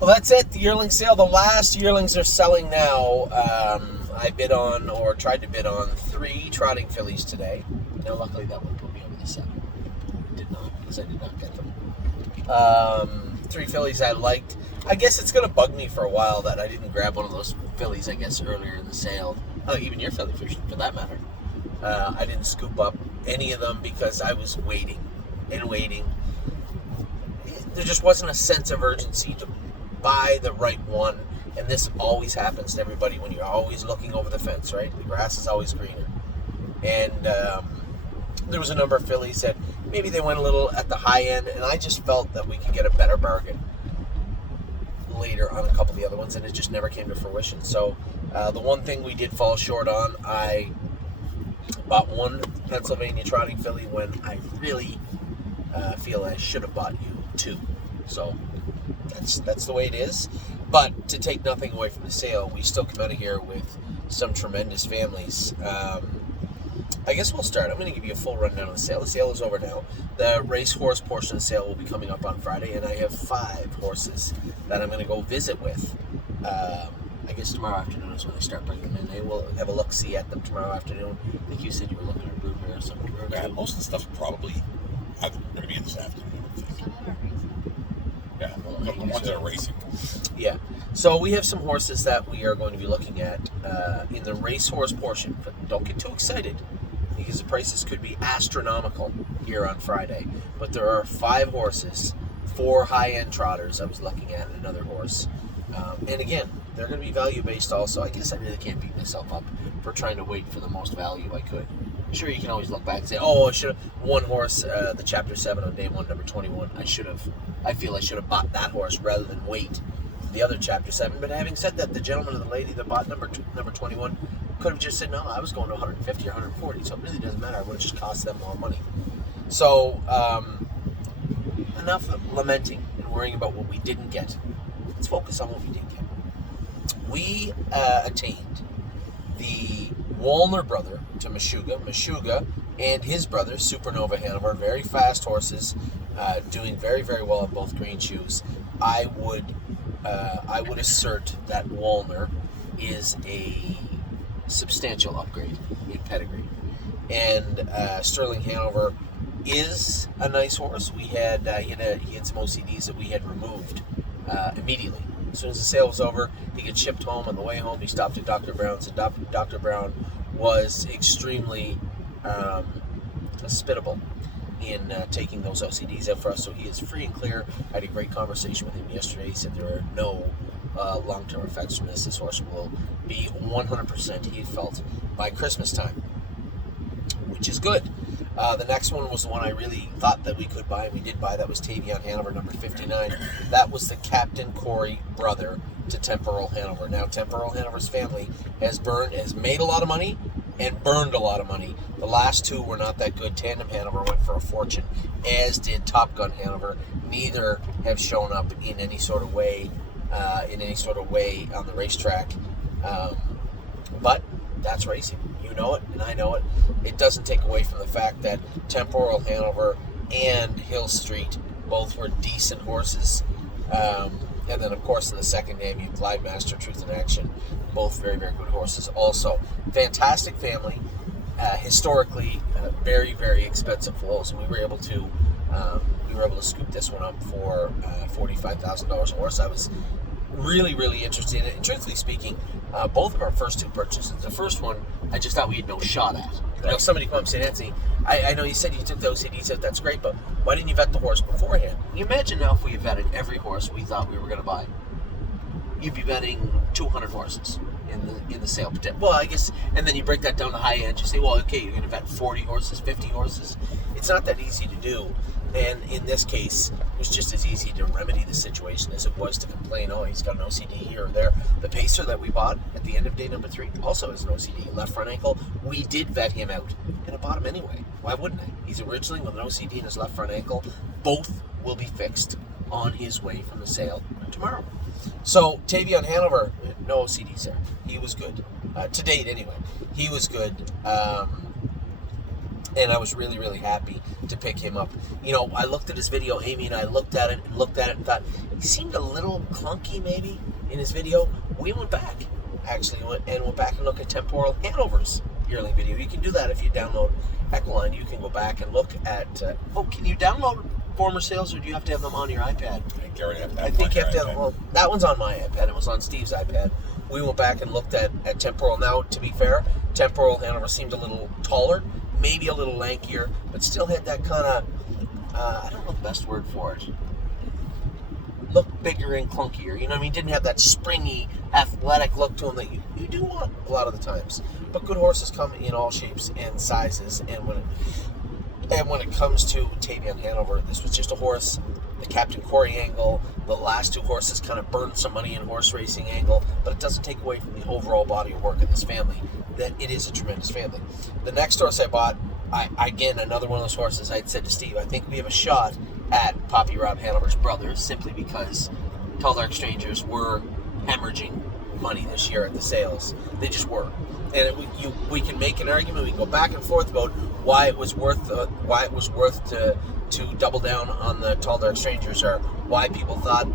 Well, that's it. The yearling sale. The last yearlings are selling now. I bid on, or tried to bid on, 3 trotting fillies today. Now, luckily, that one put me over the 7. Did not, because I did not get them. 3 fillies I liked. I guess it's going to bug me for a while that I didn't grab one of those fillies, I guess, earlier in the sale. Even your filly, for that matter. I didn't scoop up any of them because I was waiting and waiting. There just wasn't a sense of urgency to buy the right one, and this always happens to everybody when you're always looking over the fence, right? The grass is always greener. And there was a number of fillies that maybe they went a little at the high end, and I just felt that we could get a better bargain later on a couple of the other ones, and it just never came to fruition. So the one thing we did fall short on, I bought 1 Pennsylvania trotting filly when I really feel I should have bought you 2. So that's the way it is. But to take nothing away from the sale, we still come out of here with some tremendous families. I guess we'll start. I'm going to give you a full rundown of the sale. The sale is over now. The racehorse portion of the sale will be coming up on Friday, and I have 5 horses that I'm going to go visit with. I guess tomorrow afternoon is when they start bringing them in. They will have a look-see at them tomorrow afternoon. I think you said you were looking at Broodmare or something. Yeah, most of the stuff's probably going to be in this afternoon. Yeah, the ones that are racing. Yeah. So we have some horses that we are going to be looking at in the racehorse portion. But don't get too excited, because the prices could be astronomical here on Friday. But there are 5 horses, 4 high-end trotters I was looking at, and another horse. And again, they're going to be value-based also. I guess I really can't beat myself up for trying to wait for the most value I could. Sure, you can always look back and say, oh, I should have, one horse, the Chapter 7 on day 1, number 21, I feel I should have bought that horse rather than wait for the other Chapter 7. But having said that, the gentleman or the lady that bought number 21 could have just said, no, I was going to 150 or 140, so it really doesn't matter. I would have just cost them more money. So, enough lamenting and worrying about what we didn't get. Let's focus on what we did get. We attained the Walner brother to Meshuggah and his brother, Supernova Hanover, very fast horses, doing very, very well in both green shoes. I would assert that Walner is a substantial upgrade in pedigree. And Sterling Hanover is a nice horse. He had some OCDs that we had removed immediately. As soon as the sale was over, he gets shipped home. On the way home, he stopped at Dr. Brown's, and Dr. Brown was extremely hospitable in taking those OCDs out for us, so he is free and clear. I had a great conversation with him yesterday. He said there are no long-term effects from this. This horse will be 100%, he felt, by Christmas time, which is good. The next one was the one I really thought that we could buy, and we did buy. That was Tavon Hanover, number 59. That was the Captain Corey brother to Temporal Hanover. Now, Temporal Hanover's family has made a lot of money and burned a lot of money. The last 2 were not that good. Tandem Hanover went for a fortune, as did Top Gun Hanover. Neither have shown up in any sort of way, on the racetrack. But that's racing. You know it, and I know it. It doesn't take away from the fact that Temporal Hanover and Hill Street both were decent horses. And then, of course, in the second name, you Glide Master, Truth in Action, both very, very good horses. Also, fantastic family. Historically, very, very expensive foals. We were able to scoop this one up for $45,000 a horse. I was really, really interested in it. And truthfully speaking, both of our first 2 purchases, the first one, I just thought we had no shot at. You know, somebody come up and say, Nancy, I know you said you took those CDs out, that's great, but why didn't you vet the horse beforehand? Can you imagine now if we vetted every horse we thought we were going to buy? You'd be vetting 200 horses in the sale. Well, I guess, and then you break that down to high end. You say, well, okay, you're going to vet 40 horses, 50 horses. It's not that easy to do. And in this case, it was just as easy to remedy the situation as it was to complain, oh, he's got an OCD here or there. The pacer that we bought at the end of day number 3 also has an OCD, left front ankle. We did vet him out, and I bought him anyway. Why wouldn't I? He's originally with an OCD in his left front ankle. Both will be fixed on his way from the sale tomorrow. So, Tavon Hanover, no OCDs there. He was good. To date, anyway. He was good. And I was really, really happy to pick him up. You know, I looked at his video, Amy and I looked at it and thought, he seemed a little clunky maybe in his video. We went back, actually, went back and looked at Tavon Hanover's yearling video. You can do that if you download Echoline. You can go back and look at, can you download former sales, or do you have to have them on your iPad? I think you have to have, well, that one's on my iPad. It was on Steve's iPad. We went back and looked at Temporal. Now, to be fair, Tavon Hanover seemed a little taller, maybe a little lankier, but still had that kind of, I don't know the best word for it, looked bigger and clunkier. You know what I mean? Didn't have that springy, athletic look to him that you do want a lot of the times. But good horses come in all shapes and sizes, and when it comes to Tavon Hanover, this was just a horse, the Captain Corey angle, the last two horses kind of burned some money in horse racing angle, but it doesn't take away from the overall body of work of this family, that it is a tremendous family. The next horse I bought, again, another one of those horses, I'd said to Steve, I think we have a shot at Poppy Rob Hanover's brothers, simply because Tall Dark Strangers were hemorrhaging money this year at the sales. They just were. And we can make an argument, we can go back and forth about why it was worth to double down on the Tall Dark Strangers, or why people thought,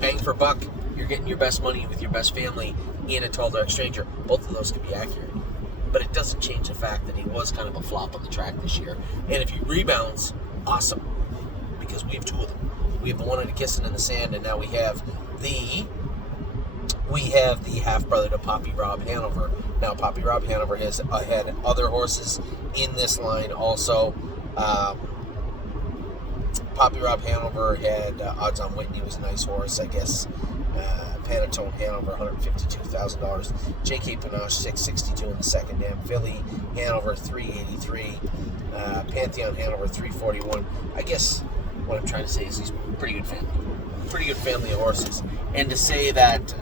bang for buck, you're getting your best money with your best family in a Tall Dark Stranger. Both of those could be accurate. But it doesn't change the fact that he was kind of a flop on the track this year. And if he rebounds, awesome. Because we have two of them. We have the one in a kissing in the sand, and now we have the half-brother to Poppy Rob Hanover. Now, Poppy Rob Hanover has had other horses in this line also. Poppy Rob Hanover had Odds on Whitney, was a nice horse, I guess. Panatone Hanover, $152,000. J.K. Panache, $662 in the second dam. Filly Hanover, $383. Pantheon Hanover, $341. I guess what I'm trying to say is he's a pretty good family. Pretty good family of horses. And to say that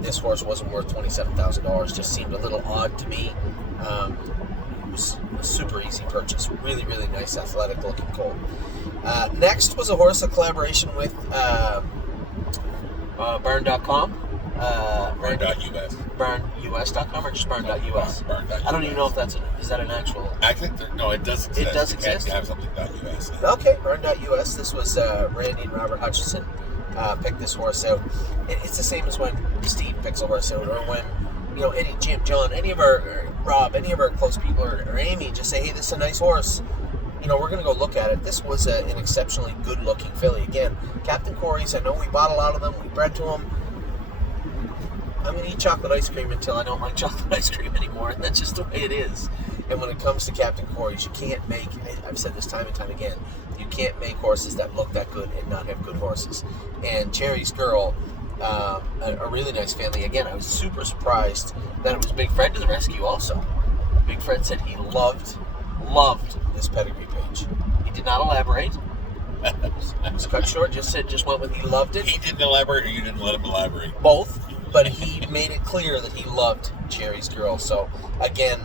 this horse wasn't worth $27,000 just seemed a little odd to me. It was a super easy purchase. Really, really nice, athletic-looking colt. Next was a horse, a collaboration with Barn.com. Barn.us. Barn.us.com or just Barn.us? Barn.us. I don't even know if is that an actual... I think no, it does exist. It does exist? You have something .us. Okay, Barn.us. This was Randy and Robert Hutchison picked this horse out. It's the same as when Steve picks a horse out, or when Eddie, Jim, John, any of our Rob, any of our close people, or Amy just say, hey, this is a nice horse. We're going to go look at it. This was an exceptionally good-looking filly. Again, Captain Corey's, I know we bought a lot of them. We bred to them. I'm going to eat chocolate ice cream until I don't like chocolate ice cream anymore, and that's just the way it is. And when it comes to Captain Corey's, you can't make, I've said this time and time again, you can't make horses that look that good and not have good horses. And Cherry's Girl, a really nice family. Again, I was super surprised that it was Big Fred to the rescue also. Big Fred said he loved this pedigree page. He did not elaborate. It was cut short, just went with he loved it. He didn't elaborate, or you didn't let him elaborate? Both, but he made it clear that he loved Cherry's Girl. So, again,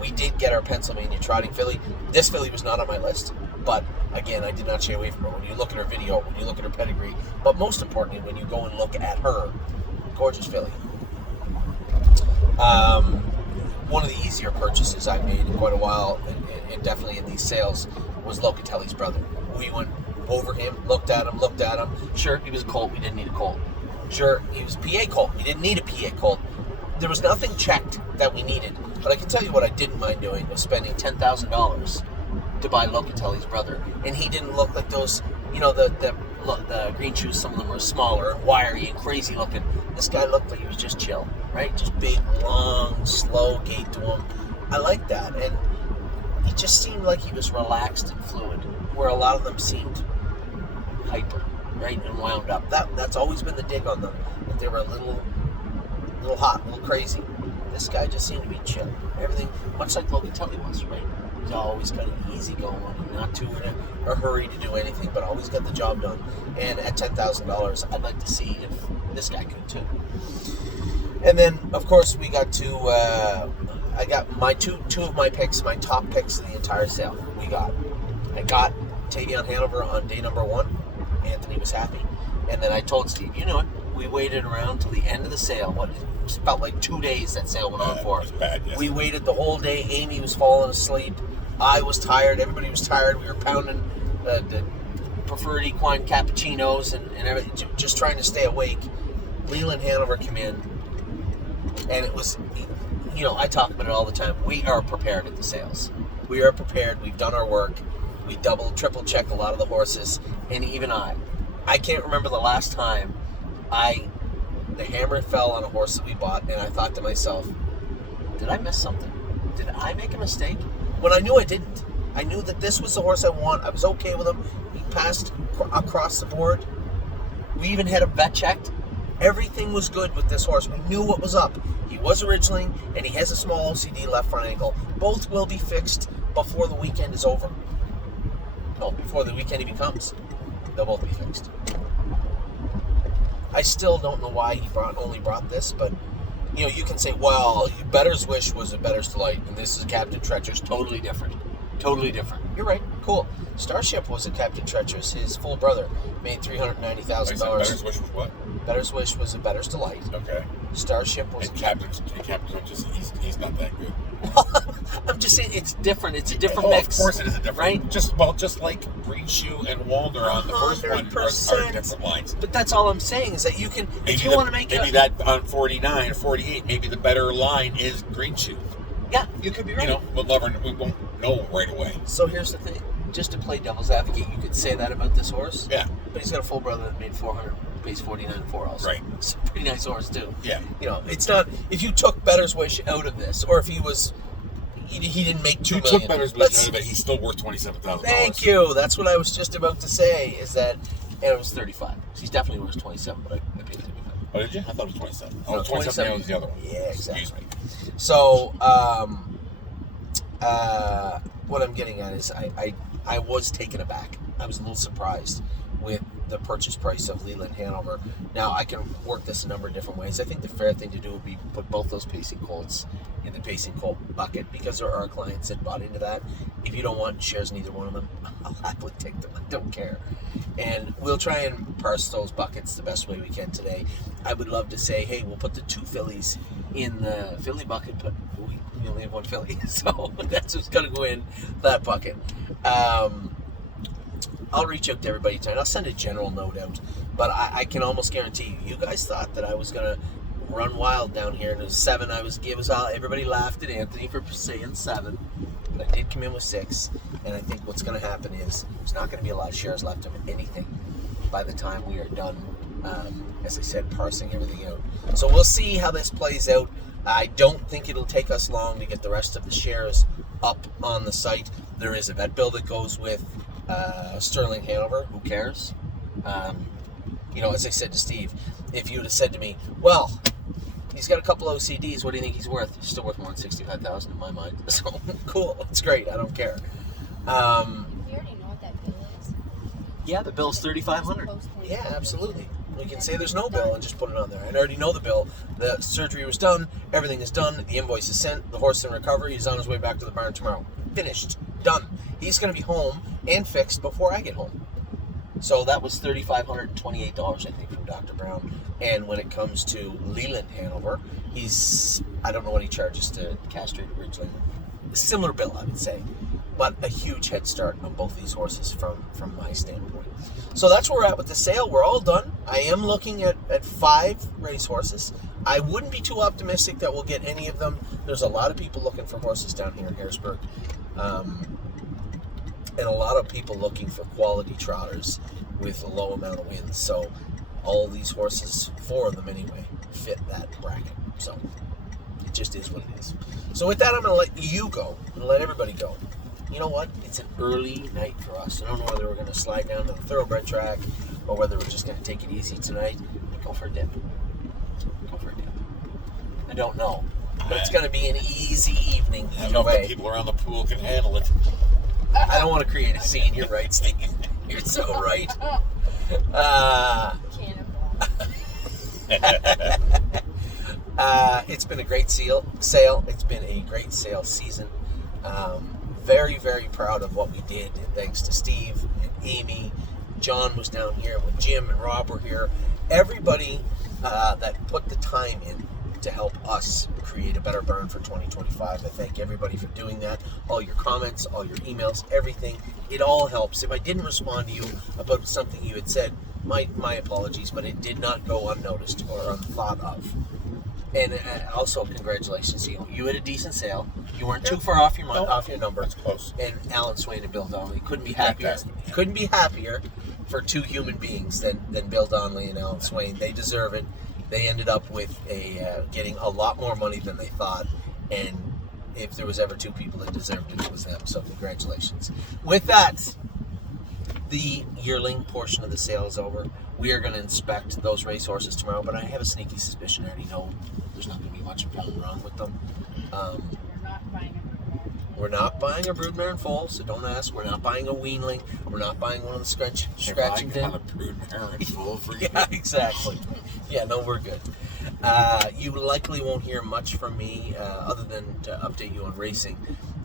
we did get our Pennsylvania trotting filly. This filly was not on my list, but again, I did not shy away from her. When you look at her video, when you look at her pedigree, but most importantly, when you go and look at her, gorgeous filly. One of the easier purchases I made in quite a while, and definitely in these sales, was Locatelli's brother. We went over him, looked at him. Sure, he was a colt. We didn't need a colt. Sure, he was a PA colt. We didn't need a PA colt. There was nothing checked that we needed. But I can tell you what I didn't mind doing was spending $10,000 to buy Locatelli's brother. And he didn't look like those, the green shoes, some of them were smaller and wiry and crazy looking. This guy looked like he was just chill, right? Just big, long, slow gait to him. I like that. And he just seemed like he was relaxed and fluid, where a lot of them seemed hyper, right, and wound up. That's always been the dig on them, that they were a little hot, a little crazy. This guy just seemed to be chill. Everything, much like Locatelli was, right? He's always kind of easy going, not too in a hurry to do anything, but always got the job done. And at $10,000, I'd like to see if this guy could too. And then, of course, we got to, I got my two of my picks, my top picks of the entire sale. I got Tavon Hanover on day number 1. Anthony was happy. And then I told Steve, you know what? We waited around till the end of the sale. It felt like 2 days that sale went on for. It was bad, yes. We waited the whole day. Amy was falling asleep. I was tired. Everybody was tired. We were pounding the preferred equine cappuccinos and everything, just trying to stay awake. Leland Hanover came in, and it was, I talk about it all the time. We are prepared at the sales. We are prepared. We've done our work. We double, triple check a lot of the horses, and even I can't remember the last time the hammer fell on a horse that we bought, and I thought to myself, did I miss something? Did I make a mistake? When I knew I didn't. I knew that this was the horse I want. I was okay with him. He passed across the board. We even had him vet checked. Everything was good with this horse. We knew what was up. He was originally, and he has a small OCD left front ankle. Both will be fixed before the weekend is over. No, before the weekend he becomes. They'll both be fixed. I still don't know why he only brought this, but you can say, well, Better's Wish was a Better's Delight, and this is Captain Treacherous. Totally different. Totally different. You're right. Cool. Starship was a Captain Treacherous. His full brother made $390,000. Better's Wish was what? Better's Wish was a Better's Delight. Okay. Starship was... And Captain Treacherous, he's not that good. I'm just saying it's different. It's a different mix. Of course it is a different. Right? Just like Green Shoe and Walner on the first one are different lines. But that's all I'm saying is that you can, if you want to make maybe that on 49 or 48, maybe the better line is Green Shoe. Yeah, you could be right. We won't know right away. So here's the thing. Just to play devil's advocate, you could say that about this horse. Yeah. But he's got a full brother that made 400, pays 49 4 also. Right. It's a pretty nice horse too. Yeah. It's not, if you took Better's Wish out of this, or if he was, he didn't make $2 million. You took Better's Wish out of it, he's still worth $27,000. Thank you. That's what I was just about to say, is that, and it was 35. He's definitely worth 27, but I paid 35. Oh, did you? I thought it was 27. No, 27 was the other one. Yeah, exactly. Excuse me. So, what I'm getting at is I was taken aback. I was a little surprised with the purchase price of Leland Hanover. Now, I can work this a number of different ways. I think the fair thing to do would be put both those pacing colts in the pacing colt bucket, because there are clients that bought into that. If you don't want shares in either one of them, I'll happily take them. I don't care. And we'll try and parse those buckets the best way we can today. I would love to say, hey, we'll put the 2 fillies in the filly bucket, but we only have 1 filly, so that's what's going to go in that bucket. I'll reach out to everybody tonight. I'll send a general note out, but I can almost guarantee you guys thought that I was going to run wild down here, and it was 7. Everybody laughed at Anthony for saying 7, but I did come in with 6, and I think what's going to happen is there's not going to be a lot of shares left of anything by the time we are done, as I said, parsing everything out. So we'll see how this plays out. I don't think it'll take us long to get the rest of the shares up on the site. There is a vet bill that goes with Sterling Hanover. Who cares? As I said to Steve, if you would have said to me, well, he's got a couple OCDs, what do you think he's worth? He's still worth more than $65,000 in my mind. So, cool. It's great. I don't care. You already know what that bill is. Yeah, the bill's $3,500. Yeah, absolutely. We can say there's no bill and just put it on there. I already know the bill. The surgery was done. Everything is done. The invoice is sent. The horse is in recovery. He's on his way back to the barn tomorrow. Finished. Done. He's going to be home and fixed before I get home. So that was $3,528, I think, from Dr. Brown. And when it comes to Leland Hanover, I don't know what he charges to castrate originally. A similar bill, I would say. But a huge head start on both these horses from my standpoint. So that's where we're at with the sale. We're all done. I am looking at 5 racehorses. I wouldn't be too optimistic that we'll get any of them. There's a lot of people looking for horses down here in Harrisburg. And a lot of people looking for quality trotters with a low amount of wins. So all these horses, 4 of them anyway, fit that bracket. So it just is what it is. So with that, I'm going to let you go. I'm going to let everybody go. You know what? It's an early night for us. I don't know whether we're going to slide down to the thoroughbred track or whether we're just going to take it easy tonight and go for a dip. I don't know. But it's going to be an easy evening either way. The people around the pool can handle it. I don't want to create a scene. You're right, Steve. You're so right. It's been a great sale. It's been a great sale season. Very, very proud of what we did. Thanks to Steve and Amy John was down here, when Jim and Rob were here. Everybody that put the time in to help us create a better burn for 2025. I thank everybody for doing that. All your comments, all your emails, everything. It all helps. If I didn't respond to you about something you had said, my apologies, but it did not go unnoticed or unthought of. And also, congratulations to you. You had a decent sale. You weren't too far off your number. That's close. And Alan Swain and Bill Donnelly couldn't be Fantastic. happier. Couldn't be happier for two human beings than Bill Donnelly and Alan Swain. They deserve it. They ended up with getting a lot more money than they thought, and if there was ever two people that deserved it, it was them. So congratulations. With that, the yearling portion of the sale is over. We are going to inspect those racehorses tomorrow, but I have a sneaky suspicion I already know there's not going to be much wrong with them. We're not buying a broodmare in foal, so don't ask. We're not buying a weanling. We're not buying one of the scratching If I got a broodmare in full for you. Yeah, exactly. Yeah, no, we're good. You likely won't hear much from me other than to update you on racing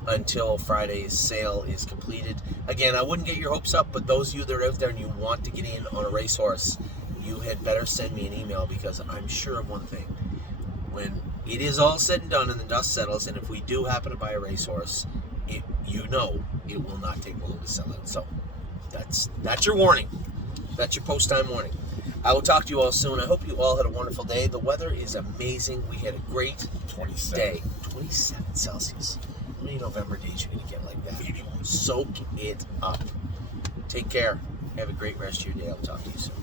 until Friday's sale is completed. Again, I wouldn't get your hopes up, but those of you that are out there and you want to get in on a racehorse, you had better send me an email, because I'm sure of one thing. When it is all said and done and the dust settles, and if we do happen to buy a racehorse, it will not take long to sell out. So that's your warning. That's your post-time warning. I will talk to you all soon. I hope you all had a wonderful day. The weather is amazing. We had a great 27. day. 27 Celsius. How many November days you're going to get like that? Soak it up. Take care. Have a great rest of your day. I'll talk to you soon.